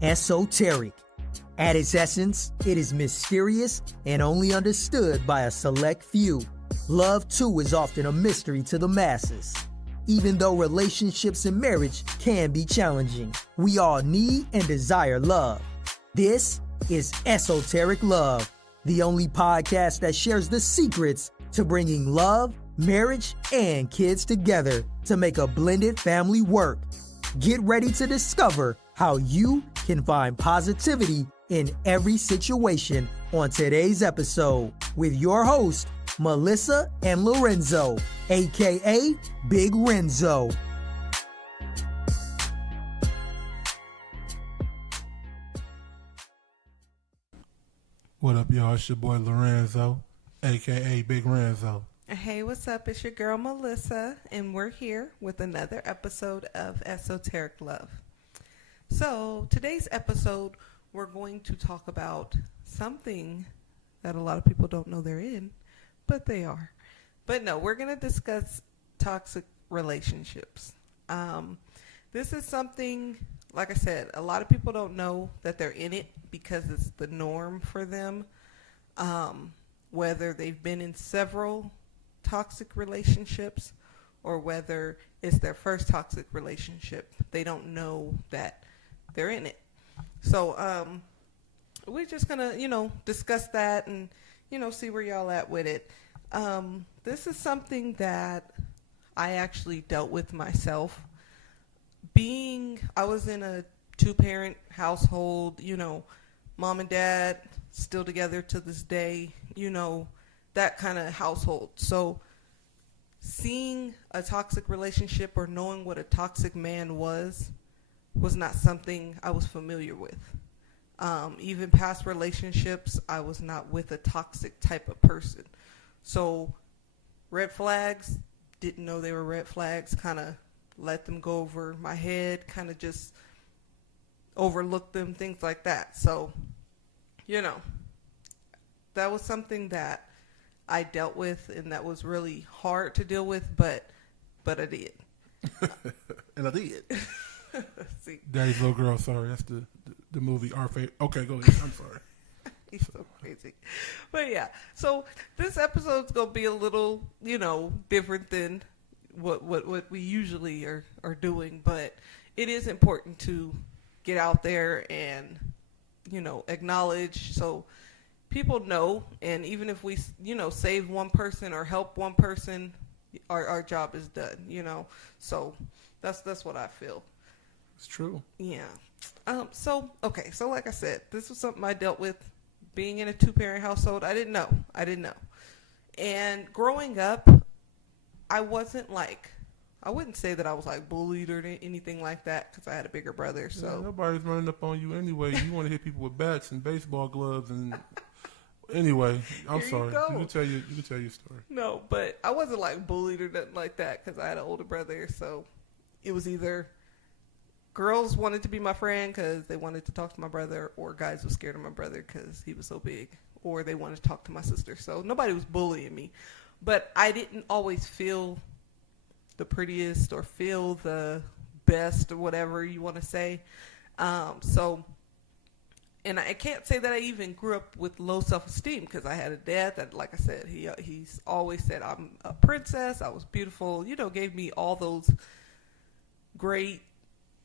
Esoteric. At its essence, it is mysterious and only understood by a select few. Love, too, is often a mystery to the masses. Even though relationships and marriage can be challenging, we all need and desire love. This is Esotericlove, the only podcast that shares the secrets to bringing love, marriage, and kids together to make a blended family work. Get ready to discover how you can find positivity in every situation on today's episode with your host, Melissa and Lorenzo, aka Big Renzo. What up, y'all? It's your boy Lorenzo, aka Big Renzo. Hey, what's up? It's your girl Melissa, and we're here with another episode of Esotericlove. So, today's episode, we're going to talk about something that a lot of people don't know they're in, but they are. But no, we're going to discuss toxic relationships. This is something, like I said, a lot of people don't know that they're in it because it's the norm for them. Whether they've been in several toxic relationships or whether it's their first toxic relationship, they don't know that they're in it. So we're just going to, discuss that and, see where y'all at with it. This is something that I actually dealt with myself. I was in a two-parent household, mom and dad still together to this day, that kind of household. So seeing a toxic relationship or knowing what a toxic man was not something I was familiar with. Even past relationships, I was not with a toxic type of person. So red flags, didn't know they were red flags, kind of let them go over my head, kind of just overlooked them, things like that. So, that was something that I dealt with, and that was really hard to deal with, but I did. And I did. See. Daddy's Little Girl, sorry. That's the movie, Our Favorite. Okay, go ahead. I'm sorry. He's so crazy. But yeah, so this episode's going to be a little, different than what we usually are doing, but it is important to get out there and, acknowledge so people know, and even if we, save one person or help one person, our job is done, so that's what I feel. It's true. Yeah. So like I said, this was something I dealt with being in a two-parent household. I didn't know. And growing up, I wouldn't say that I was bullied or anything like that because I had a bigger brother. So yeah, nobody's running up on you anyway. You want to hit people with bats and baseball gloves and anyway. I'm sorry. You can tell your story. No, but I wasn't bullied or nothing like that because I had an older brother. So it was either girls wanted to be my friend because they wanted to talk to my brother, or guys were scared of my brother because he was so big, or they wanted to talk to my sister. So nobody was bullying me, but I didn't always feel the prettiest or feel the best or whatever you want to say. And I can't say that I even grew up with low self-esteem because I had a dad that, like I said, he's always said I'm a princess, I was beautiful, gave me all those great,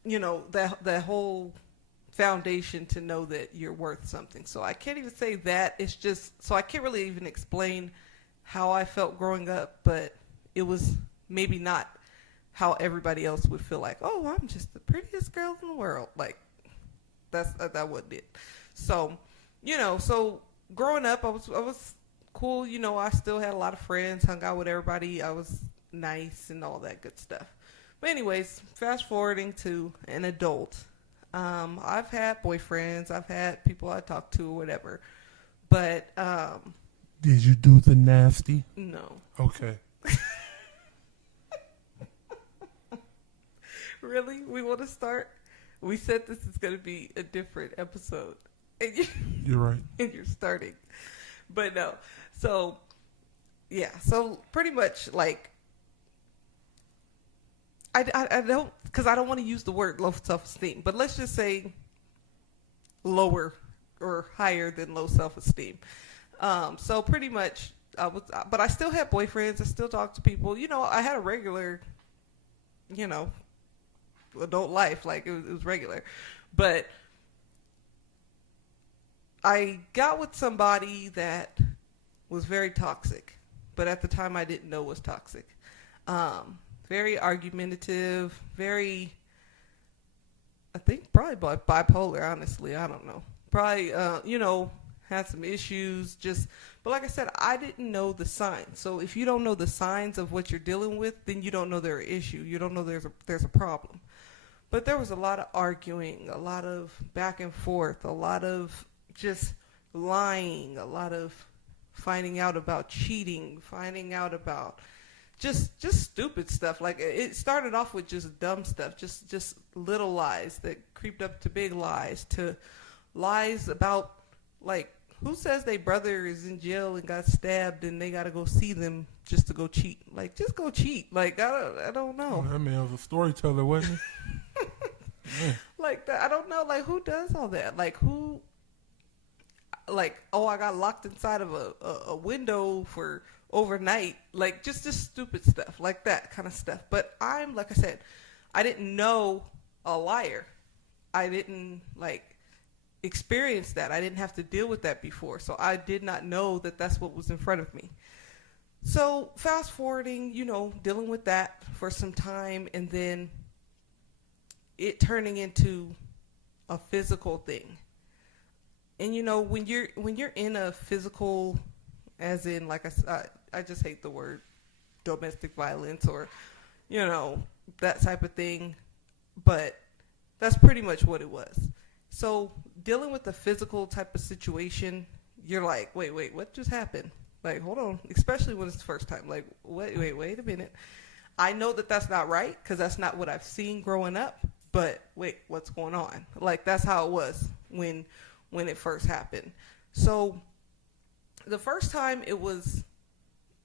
that whole foundation to know that you're worth something. So I can't even say that. It's just, so I can't really even explain how I felt growing up, but it was maybe not how everybody else would feel oh, I'm just the prettiest girl in the world. That wasn't it. So, so growing up, I was cool. I still had a lot of friends, hung out with everybody. I was nice and all that good stuff. But anyways, fast forwarding to an adult. I've had boyfriends. I've had people I talk to or whatever. But did you do the nasty? No. Okay. Really? We want to start? We said this is going to be a different episode. And you're right. And you're starting. But no. So, yeah. So, pretty much, I don't, because I don't want to use the word low self-esteem. But let's just say lower or higher than low self-esteem. So pretty much, but I still had boyfriends. I still talked to people. I had a regular, adult life. Like, it was regular. But I got with somebody that was very toxic. But at the time, I didn't know was toxic. Very argumentative, very, I think probably bipolar, honestly. I don't know. Probably, had some issues. But like I said, I didn't know the signs. So if you don't know the signs of what you're dealing with, then you don't know their issue. You don't know there's a problem. But there was a lot of arguing, a lot of back and forth, a lot of just lying, a lot of finding out about cheating, finding out about just stupid stuff. Like, it started off with just dumb stuff, just little lies that creeped up to big lies, to lies about, like, who says their brother is in jail and got stabbed and they got to go see them just to go cheat? Like, just go cheat. Like, I don't know. Oh, that man was a storyteller, wasn't he? Like, I don't know. Like, who does all that? Like, who? Like, oh, I got locked inside of a window for overnight. Like, just stupid stuff like that kind of stuff. But like I said, I didn't know a liar. I didn't, like, experience that. I didn't have to deal with that before. So I did not know that that's what was in front of me. So fast forwarding, dealing with that for some time, and then it turning into a physical thing. And when you're in a physical, as in, like, I just hate the word domestic violence or that type of thing, but that's pretty much what it was. So dealing with the physical type of situation, you're like, wait, what just happened? Like, hold on, especially when it's the first time. Like, wait a minute. I know that that's not right because that's not what I've seen growing up. But wait, what's going on? Like, that's how it was when it first happened. So the first time it was,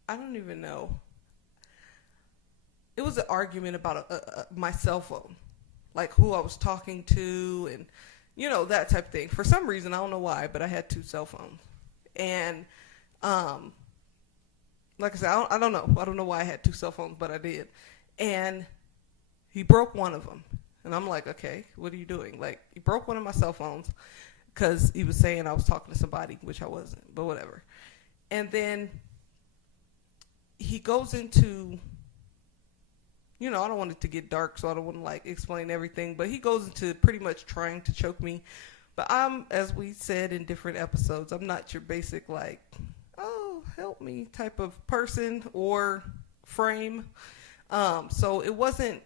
I don't even know. It was an argument about my cell phone, like who I was talking to and, that type of thing. For some reason, I don't know why, but I had 2 cell phones. And like I said, I don't know. I don't know why I had 2 cell phones, but I did. And he broke one of them. And I'm like, okay, what are you doing? Like, he broke one of my cell phones because he was saying I was talking to somebody, which I wasn't, but whatever. And then he goes into, I don't want it to get dark, so I don't want to, like, explain everything, but he goes into pretty much trying to choke me. But as we said in different episodes, I'm not your basic, like, oh, help me type of person or frame. So it wasn't,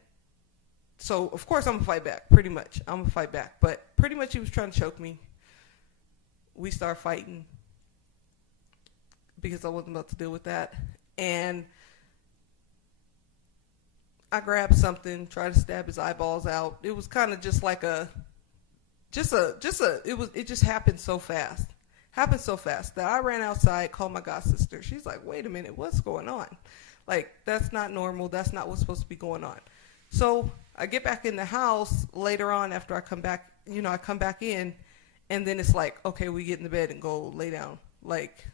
so of course I'm going to fight back, pretty much. I'm going to fight back. But pretty much he was trying to choke me. We started fighting because I wasn't about to deal with that. And I grabbed something, tried to stab his eyeballs out. It was kind of just like it just happened so fast. Happened so fast that I ran outside, called my god sister. She's like, wait a minute, what's going on? Like, that's not normal. That's not what's supposed to be going on. So I get back in the house later on after I come back, I come back in, and then it's like, okay, we get in the bed and go lay down. Like,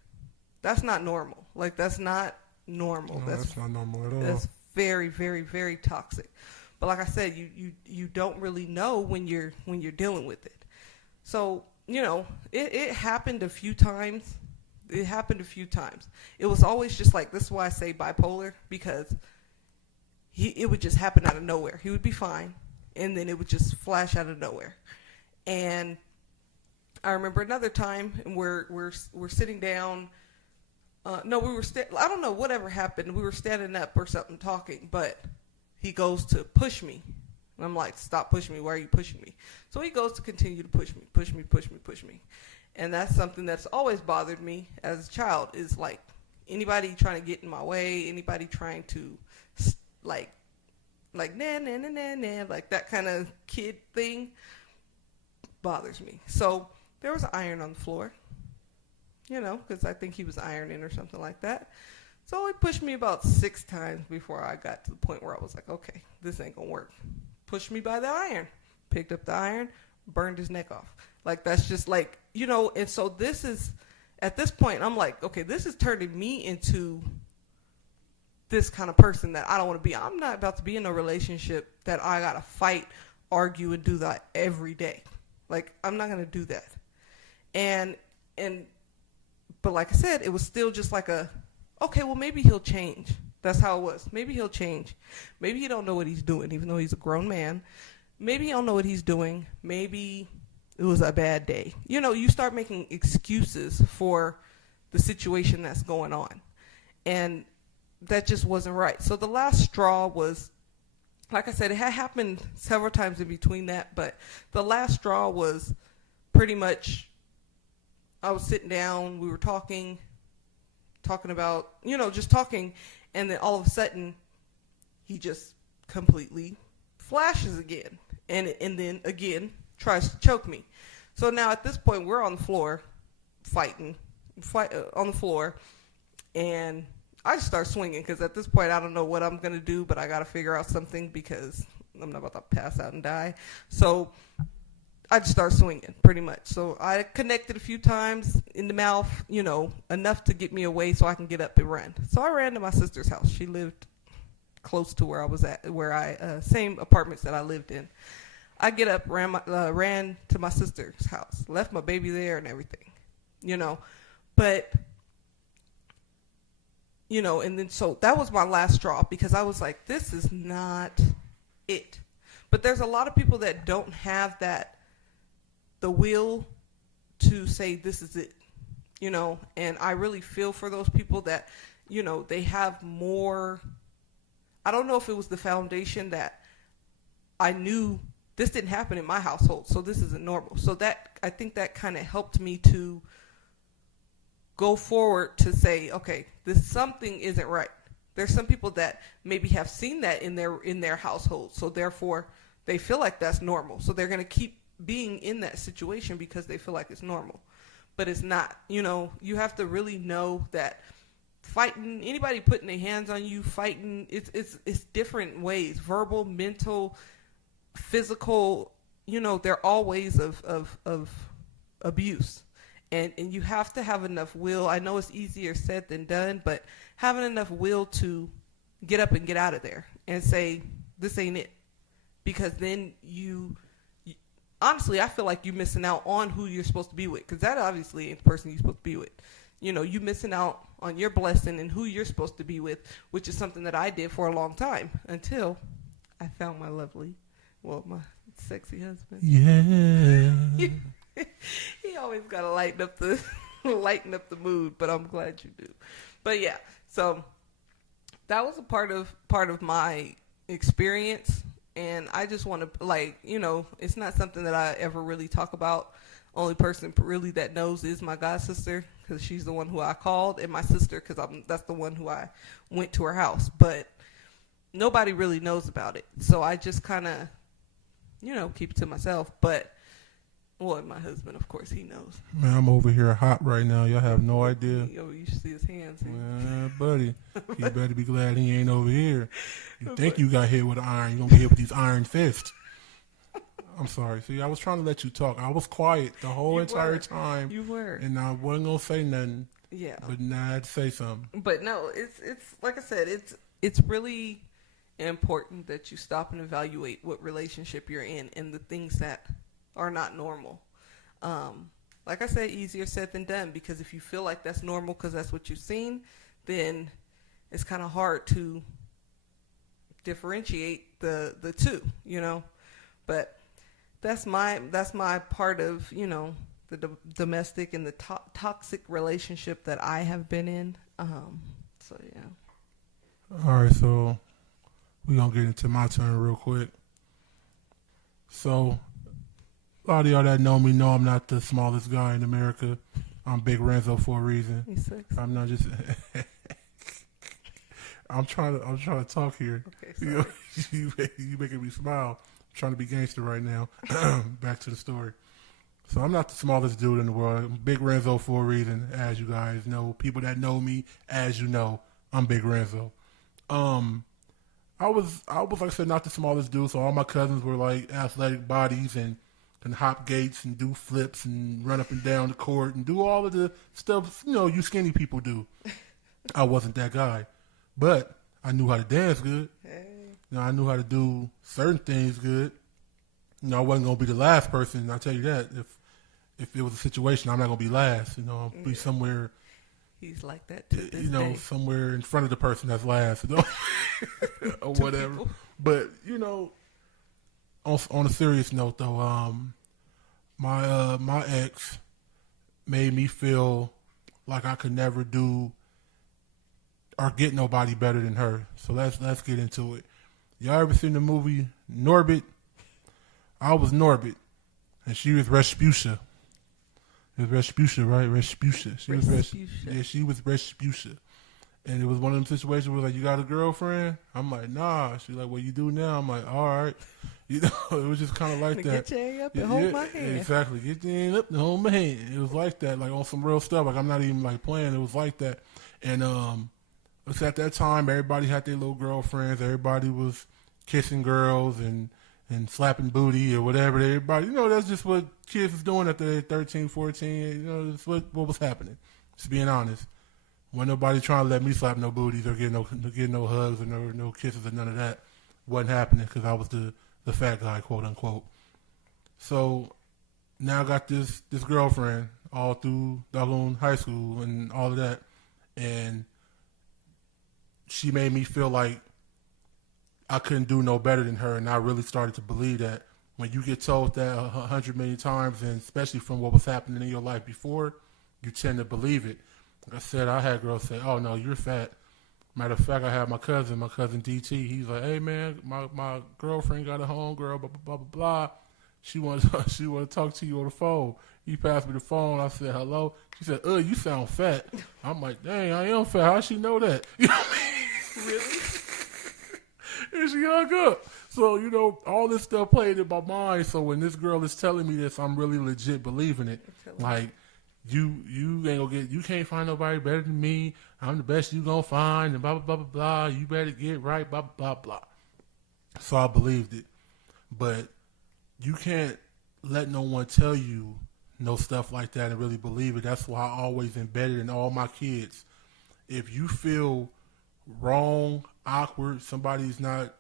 that's not normal. Like, that's not normal. No, that's not normal at all. That's very, very, very toxic. But like I said, you don't really know when you're dealing with it. So, it happened a few times. It happened a few times. It was always just like, this is why I say bipolar, because it would just happen out of nowhere. He would be fine, and then it would just flash out of nowhere. And I remember another time we're sitting down. No, we were I don't know, whatever happened. We were standing up or something talking, but he goes to push me. And I'm like, stop pushing me. Why are you pushing me? So he goes to continue to push me. And that's something that's always bothered me as a child, is like anybody trying to get in my way, anybody trying to like nah, like that kind of kid thing bothers me. So there was an iron on the floor, because I think he was ironing or something like that. So he pushed me about 6 times before I got to the point where I was like, okay, this ain't gonna work. Pushed me by the iron, picked up the iron, burned his neck off. Like, that's just like, and so this is, at this point, I'm like, okay, this is turning me into this kind of person that I don't want to be. I'm not about to be in a relationship that I got to fight, argue, and do that every day. Like, I'm not going to do that. But like I said, it was still just like okay, well, maybe he'll change. That's how it was. Maybe he'll change. Maybe he don't know what he's doing, even though he's a grown man. Maybe he don't know what he's doing. Maybe it was a bad day. You start making excuses for the situation that's going on. And that just wasn't right. So the last straw was, like I said, it had happened several times in between that, but the last straw was pretty much, I was sitting down, we were talking about, just talking, and then all of a sudden, he just completely flashes again, and then again tries to choke me. So now at this point, we're on the floor, fighting on the floor, and I just start swinging, because at this point, I don't know what I'm going to do, but I got to figure out something, because I'm not about to pass out and die. So I just start swinging, pretty much. So I connected a few times in the mouth, enough to get me away so I can get up and run. So I ran to my sister's house. She lived close to where I was at, same apartments that I lived in. I get up, ran to my sister's house, left my baby there and everything, but, and then so that was my last straw, because I was like, this is not it. But there's a lot of people that don't have the will to say this is it, and I really feel for those people that, they have more. I don't know if it was the foundation that I knew this didn't happen in my household, so this isn't normal. So that, I think that kind of helped me to go forward to say, okay, something isn't right. There's some people that maybe have seen that in their household, so therefore they feel like that's normal. So they're going to keep being in that situation because they feel like it's normal, but it's not. You have to really know that fighting, anybody putting their hands on you, fighting, it's different ways, verbal, mental, physical, they're all ways of abuse. And you have to have enough will. I know it's easier said than done, but having enough will to get up and get out of there and say, this ain't it. Because then honestly, I feel like you're missing out on who you're supposed to be with. Because that obviously ain't the person you're supposed to be with. You missing out on your blessing and who you're supposed to be with, which is something that I did for a long time until I found my my sexy husband. Yeah. He always got to lighten up the mood, but I'm glad you do. But yeah, so that was a part of my experience, and I just want to it's not something that I ever really talk about. Only person really that knows is my god sister, because she's the one who I called, and my sister, because that's the one who I went to her house. But nobody really knows about it, so I just kind of keep it to myself. But and my husband, of course, he knows. Man, I'm over here hot right now. Y'all have no idea. You should see his hands. Man, buddy, he better be glad he ain't over here. You think you got hit with an iron, you're going to get hit with these iron fists. I'm sorry. See, I was trying to let you talk. I was quiet the whole entire time. You were. And I wasn't going to say nothing. Yeah. But now I had to say something. But no, it's like I said, it's really important that you stop and evaluate what relationship you're in and the things that are not normal. Like I said, easier said than done, because if you feel like that's normal because that's what you've seen, then it's kind of hard to differentiate the two, But that's my part of, the domestic and the toxic relationship that I have been in. So yeah. All right, so we're going to get into my turn real quick. So a lot of y'all that know me know I'm not the smallest guy in America. I'm Big Renzo for a reason. He's sexy. I'm not just. I'm trying to talk here. Okay, you making me smile. I'm trying to be gangster right now. Back to the story. So I'm not the smallest dude in the world. I'm Big Renzo for a reason, as you guys know. People that know me, as you know, I'm Big Renzo. I was like I said, not the smallest dude. So all my cousins were like athletic bodies and can hop gates and do flips and run up and down the court and do all of the stuff, you skinny people do. I wasn't that guy. But I knew how to dance good. Hey. I knew how to do certain things good. I wasn't going to be the last person, I'll tell you that. If it was a situation, I'm not going to be last. I'll be somewhere. He's like that to this day. Somewhere in front of the person that's last, or whatever. People. But, on a serious note, though, my ex made me feel like I could never do or get nobody better than her. So let's get into it. Y'all ever seen the movie Norbit? I was Norbit, and she was Respucia. It was Respucia, right? Respucia. She was Respucia. And it was one of them situations where, like, you got a girlfriend? I'm like, nah. She's like, well, you do now? I'm like, all right. It was just kind of like that. Get your hand up and hold my hand. Exactly. Get your hand up and hold my hand. It was like that, like on some real stuff. Like, I'm not even, like, playing. It was like that. And it's at that time, everybody had their little girlfriends. Everybody was kissing girls and slapping booty or whatever. Everybody, that's just what kids was doing after they're 13, 14. That's what was happening. Just being honest. Wasn't nobody trying to let me slap no booties or get no hugs or no kisses or none of that. Wasn't happening because I was the fat guy, quote unquote. So now I got this girlfriend all through doggone high school and all of that. And she made me feel like I couldn't do no better than her, and I really started to believe that. When you get told that 100 million times, and especially from what was happening in your life before, you tend to believe it. Like I said, I had girls say, oh, no, you're fat. Matter of fact, I had my cousin DT. He's like, hey, man, my girlfriend got a homegirl, blah, blah, blah, blah, blah. She wants to talk to you on the phone. He passed me the phone. I said, hello. She said, you sound fat. I'm like, dang, I am fat. How'd she know that? You know what I mean? Really? And she hung up. So, all this stuff played in my mind. So when this girl is telling me this, I'm really legit believing it. Like, you ain't gonna you can't find nobody better than me. I'm the best you gonna find, and blah, blah, blah, blah, blah. You better get right, blah, blah, blah, blah. So I believed it. But you can't let no one tell you no stuff like that and really believe it. That's why I always embedded in all my kids. If you feel wrong, awkward, somebody's not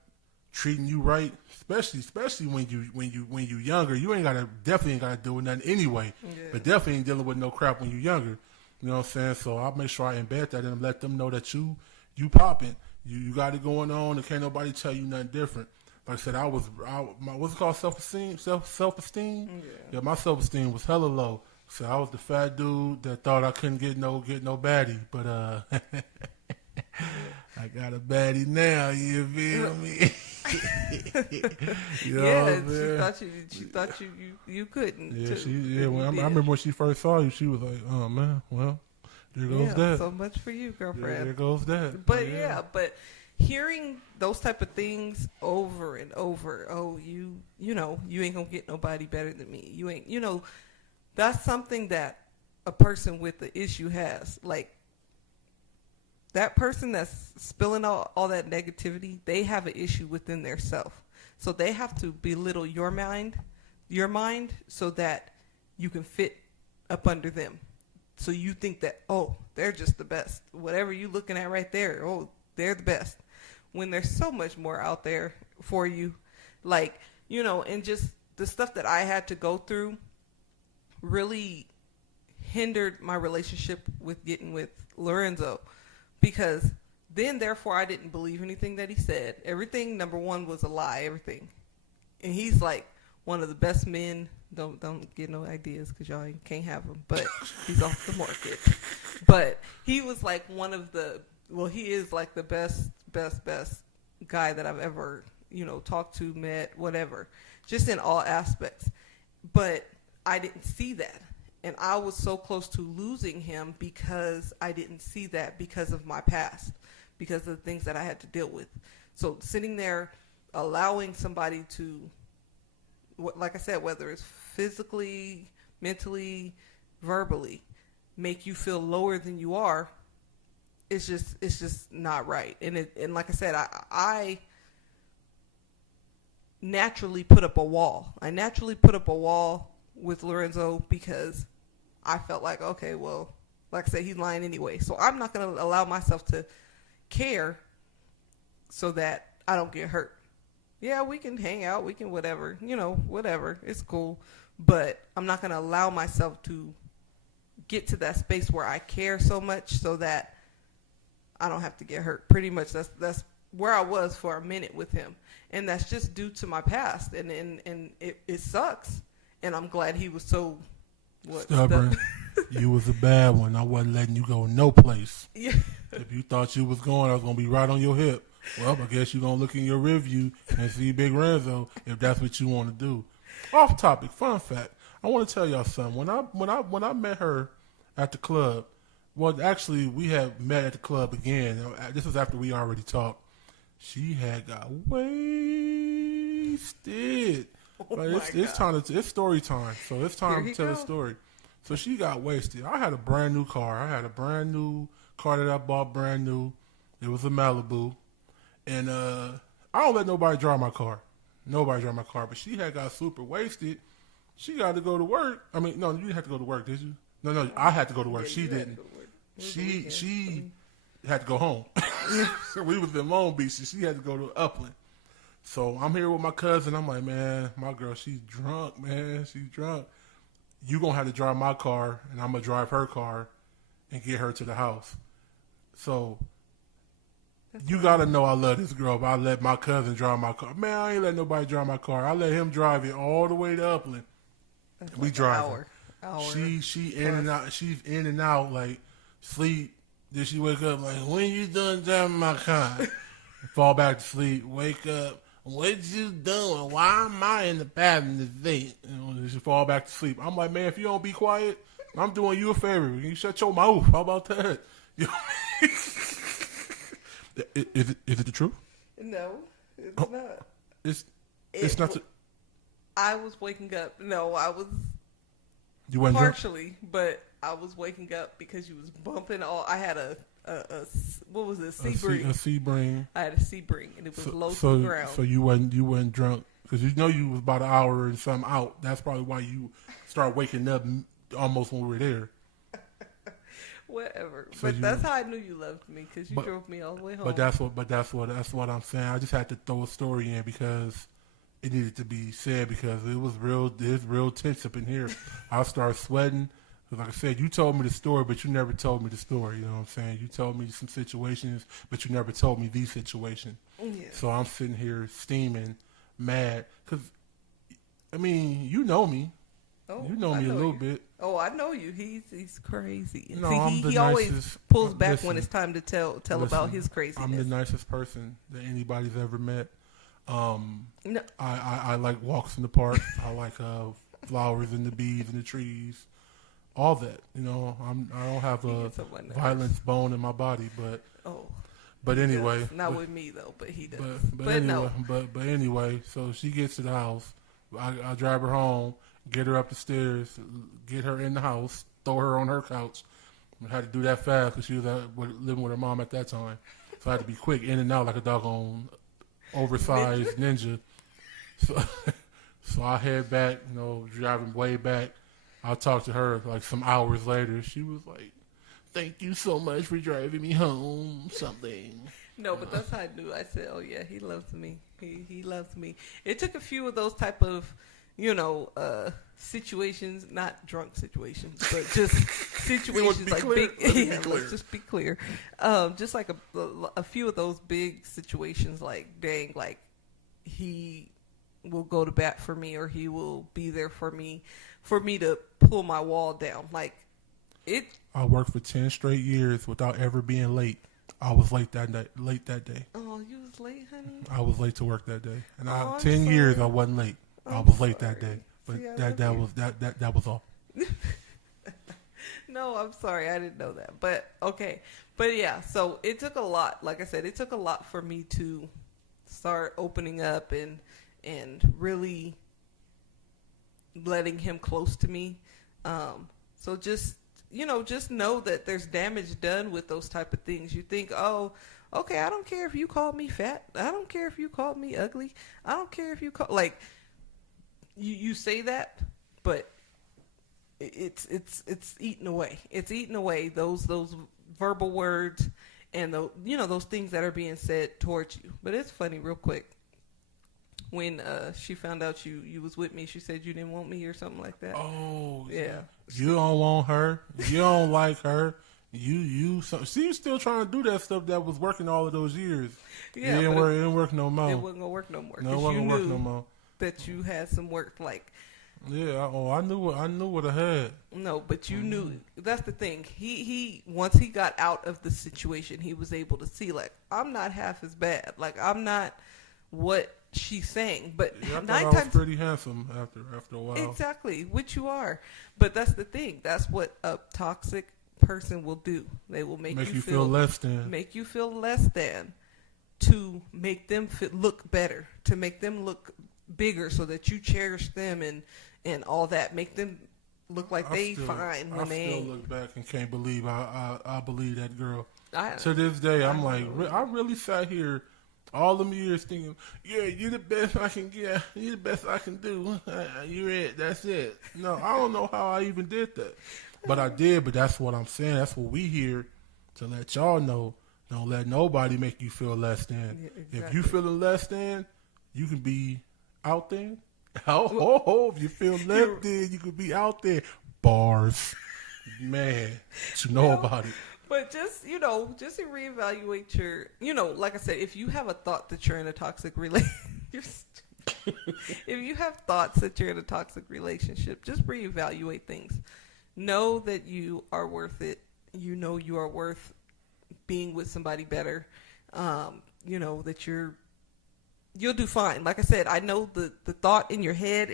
treating you right, especially when you younger, definitely ain't gotta deal with nothing anyway. Yeah. But definitely ain't dealing with no crap when you're younger. You know what I'm saying? So I'll make sure I embed that and let them know that you popping. You got it going on and can't nobody tell you nothing different. Like I said, what's it called, self-esteem? Self-esteem? Yeah, my self-esteem was hella low. So I was the fat dude that thought I couldn't get no baddie, but I got a baddie now, you feel me? She thought you couldn't. Yeah, I remember when she first saw you, she was like, oh man, well, there goes that. So much for you, girlfriend. There goes that. But but hearing those type of things over and over, you ain't gonna get nobody better than me. You ain't, that's something that a person with the issue has. Like, that person that's spilling all that negativity, they have an issue within their self. So they have to belittle your mind so that you can fit up under them. So you think that, they're just the best. Whatever you looking at right there, they're the best. When there's so much more out there for you. Like, and just the stuff that I had to go through really hindered my relationship with getting with Lorenzo. Because then, therefore, I didn't believe anything that he said. Everything, number one, was a lie, everything. And he's like one of the best men. Don't get no ideas because y'all can't have him. But he's off the market. But he was like he is like the best guy that I've ever, talked to, met, whatever. Just in all aspects. But I didn't see that. And I was so close to losing him because I didn't see that because of my past, because of the things that I had to deal with. So sitting there, allowing somebody to, like I said, whether it's physically, mentally, verbally, make you feel lower than you are, it's just not right. And like I said, naturally put up a wall. I naturally put up a wall with Lorenzo because I felt like, okay, well, like I said, he's lying anyway. So I'm not going to allow myself to care so that I don't get hurt. Yeah, we can hang out. We can whatever. Whatever. It's cool. But I'm not going to allow myself to get to that space where I care so much so that I don't have to get hurt. Pretty much that's where I was for a minute with him. And that's just due to my past. And it sucks. And I'm glad he was so stubborn. You was a bad one. I wasn't letting you go no place. Yeah. If you thought you was going, I was going to be right on your hip. Well, I guess you're going to look in your review and see Big Renzo if that's what you want to do. Off topic, fun fact. I want to tell y'all something. When I met her at the club, well, actually, we had met at the club again. This was after we already talked. She had got wasted. It's story time. So it's time to tell the story. So she got wasted. I had a brand new car. I had a brand new car that I bought brand new. It was a Malibu. And I don't let nobody drive my car. Nobody drive my car. But she had got super wasted. She got to go to work. I mean, no, you didn't have to go to work, did you? No, I had to go to work. She didn't. She had to go home. We was in Long Beach, and she had to go to Upland. So I'm here with my cousin. I'm like, man, my girl, she's drunk, man. She's drunk. You going to have to drive my car, and I'm going to drive her car and get her to the house. So you got to know I love this girl, but I let my cousin drive my car. Man, I ain't let nobody drive my car. I let him drive it all the way to Upland. We like drive. She in and out. She's in and out like sleep. Then she wake up like, when you done driving my car? Fall back to sleep. Wake up. What you doing? Why am I in the passenger seat? She fall back to sleep. I'm like, man, if you don't be quiet, I'm doing you a favor. You shut your mouth. How about that? You know is it the truth? No, it's not. It's not. I was waking up. No, I was. You went partially, but I was waking up because you was bumping all. I had a what was it? Sebring. A Sebring. I had a Sebring, and it was low to the ground. So you wasn't drunk because you know you was about an hour and something out. That's probably why you started waking up almost when we were there. Whatever, so that's how I knew you loved me because you drove me all the way home. But that's what I'm saying. I just had to throw a story in because it needed to be said because it was real. It's real tense up in here. I started sweating. Like I said, you told me the story, but you never told me the story. You know what I'm saying? You told me some situations, but you never told me the situation. Yeah. So I'm sitting here steaming, mad. Because, I mean, you know me. Oh, you know me a little bit. Oh, I know you. He's crazy. No, see, he always pulls back when it's time to tell about his craziness. I'm the nicest person that anybody's ever met. No. I like walks in the park. I like flowers and the bees and the trees. All that, you know, I don't have a violence bone in my body, but anyway, not with me though, but he does. But anyway, so she gets to the house. I drive her home, get her up the stairs, get her in the house, throw her on her couch. I had to do that fast because she was living with her mom at that time, so I had to be quick in and out like a doggone oversized ninja. So I head back, you know, driving way back. I talked to her like some hours later. She was like, "Thank you so much for driving me home." Something. No, but that's how I knew. I said, "Oh yeah, he loves me. He loves me." It took a few of those type of, situations, not drunk situations, but just situations like big. Yeah, let's just be clear. Just like a few of those big situations, like dang, like he will go to bat for me or he will be there for me to pull my wall down. Like it. I worked for 10 straight years without ever being late. I was late that day. Oh, you was late, honey? I was late to work that day. And 10 years I wasn't late. I was late that day. But that was all. No, I'm sorry. I didn't know that. But okay. But yeah, so it took a lot. Like I said, it took a lot for me to start opening up and really letting him close to me. So just just know that there's damage done with those type of things. You think, oh, okay, I don't care if you called me fat. I don't care if you called me ugly. I don't care if you call, like, you say that, but it's eaten away. It's eaten away, those verbal words and those things that are being said towards you. But it's funny, real quick. When she found out you was with me, she said you didn't want me or something like that. Oh, yeah. You don't want her. You don't like her. She's still trying to do that stuff that was working all of those years. Yeah, it didn't work no more. It wasn't gonna work no more. No, it wasn't gonna work no more. That you had some work, like. Yeah. I knew what I had. No, but you knew. That's the thing. He once he got out of the situation, he was able to see, like, I'm not half as bad. Like, I'm not what she's saying. But yeah, I was pretty handsome after a while. Exactly, which you are. But that's the thing. That's what a toxic person will do. They will make you feel less than. Make you feel less than, to make them look better, to make them look bigger, so that you cherish them and all that. Make them look like they fine when they ain't. I still look back and can't believe I believe that girl. To this day, I'm like, I really sat here all them years thinking, yeah, you're the best I can get. You're the best I can do. You're it. That's it. No, I don't know how I even did that. But I did. But that's what I'm saying. That's what we here to let y'all know. Don't let nobody make you feel less than. Yeah, exactly. If you feeling less than, you can be out there. If you feel less than, you could be out there. Bars. Man, you know about it. But just to reevaluate your, like I said, if you have a thought that you're in a toxic relationship, if you have thoughts that you're in a toxic relationship, just reevaluate things. Know that you are worth it. You know you are worth being with somebody better. That you'll do fine. Like I said, I know the thought in your head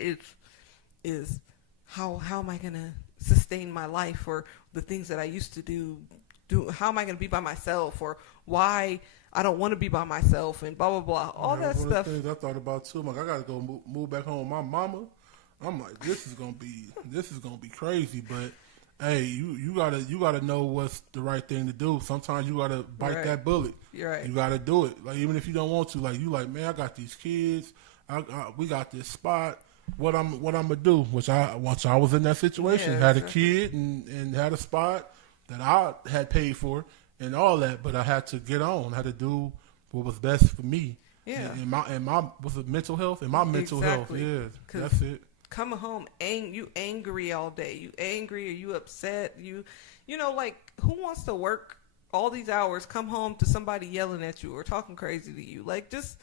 is how am I gonna sustain my life, or the things that I used to do. How am I going to be by myself, or why I don't want to be by myself, and blah, blah, blah. All that stuff. One of the things I thought about too. I'm like, I got to go move back home with my mama. I'm like, this is going to be crazy. But hey, you gotta know what's the right thing to do. Sometimes you gotta bite that bullet. You're right. You gotta do it. Like, even if you don't want to, like, you like, man, I got these kids. We got this spot. What I'm gonna do? Once I was in that situation, had a kid and had a spot that I had paid for and all that, but I had to get on. I had to do what was best for me. Yeah. And my was it mental health? And my mental health, yeah. That's it. Coming home, you angry all day. You angry, or you upset. You like, who wants to work all these hours, come home to somebody yelling at you or talking crazy to you? Like, just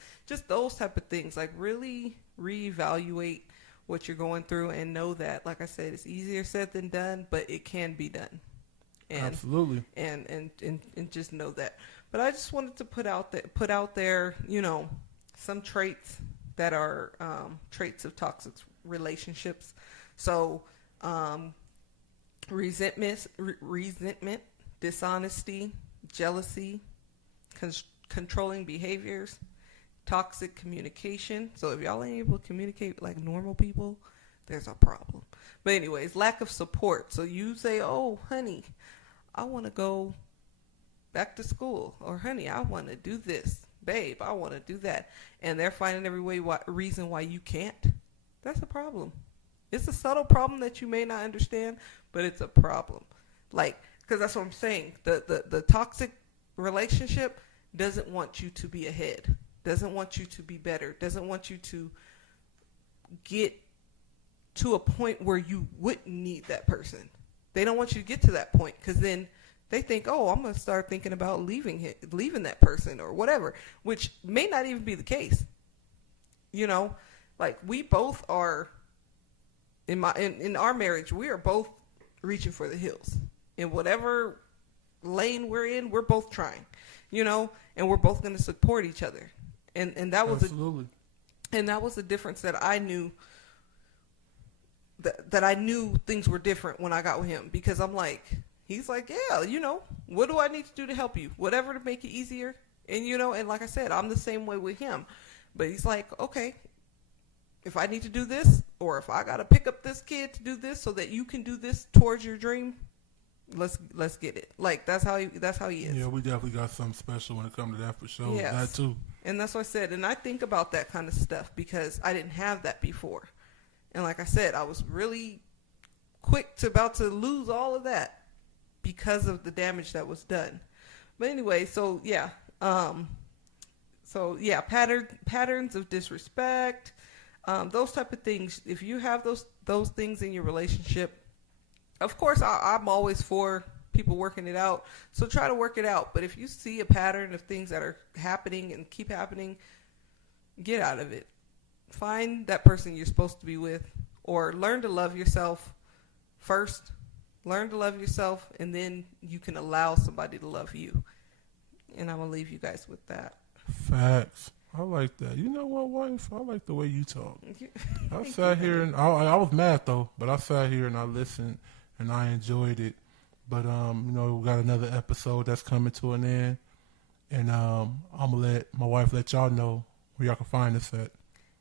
those type of things. Like, really reevaluate what you're going through, and know that, like I said, it's easier said than done, but it can be done. Absolutely. And just know that. But I just wanted to put out there, some traits that are traits of toxic relationships. So, resentment, dishonesty, jealousy, controlling behaviors, toxic communication. So if y'all ain't able to communicate like normal people, there's a problem. But anyways, lack of support. So you say, oh, honey, I want to go back to school, or honey, I want to do this, babe, I want to do that, and they're finding every reason why you can't. That's a problem. It's a subtle problem that you may not understand, but it's a problem. Like, because that's what I'm saying. The toxic relationship doesn't want you to be ahead, doesn't want you to be better, doesn't want you to get to a point where you wouldn't need that person. They don't want you to get to that point, because then they think, oh, I'm going to start thinking about leaving that person or whatever, which may not even be the case. Like, we both are, in our marriage, we are both reaching for the hills. In whatever lane we're in, we're both trying, and we're both going to support each other. And that was absolutely. And that was the difference that I knew. That I knew things were different when I got with him, because I'm like, he's like, yeah, what do I need to do to help you? Whatever to make it easier. And, and like I said, I'm the same way with him. But he's like, okay, if I need to do this, or if I got to pick up this kid to do this so that you can do this towards your dream, let's get it. Like that's how he is. Yeah, we definitely got something special when it comes to that for sure. Yes. That too. And that's what I said. And I think about that kind of stuff because I didn't have that before. And like I said, I was really about to lose all of that because of the damage that was done. But anyway, patterns of disrespect, those type of things. If you have those things in your relationship, of course, I'm always for people working it out. So try to work it out. But if you see a pattern of things that are happening and keep happening, get out of it. Find that person you're supposed to be with, or learn to love yourself first. Learn to love yourself, and then you can allow somebody to love you. And I'm going to leave you guys with that. Facts. I like that. You know what, wife? I like the way you talk. I sat here and I was mad though, but I sat here and I listened and I enjoyed it. But we got another episode that's coming to an end, and I'm gonna let my wife let y'all know where y'all can find us at.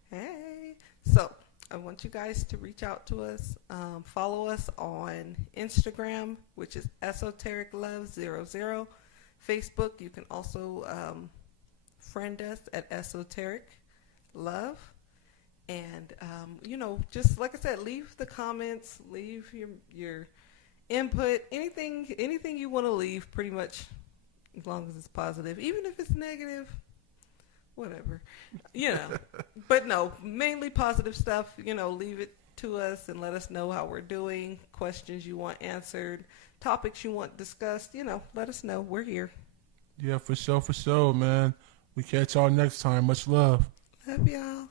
Hey, so I want you guys to reach out to us. Follow us on Instagram, which is Esotericlove00. Facebook, you can also friend us at Esoteric Love. And, just like I said, leave the comments, leave your input, anything you want to leave, pretty much, as long as it's positive. Even if it's negative, whatever, But no, mainly positive stuff, leave it to us and let us know how we're doing, questions you want answered, topics you want discussed, let us know. We're here. Yeah, for sure, man. We catch y'all next time. Much love. Love y'all.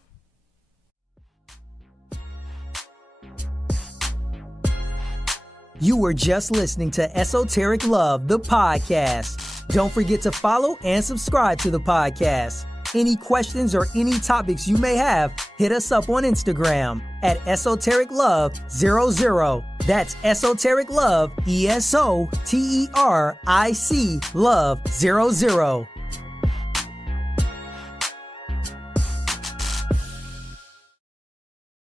You were just listening to Esoteric Love, the podcast. Don't forget to follow and subscribe to the podcast. Any questions or any topics you may have, hit us up on Instagram at Esotericlove00. That's Esoteric Love, ESOTERIC Love 00.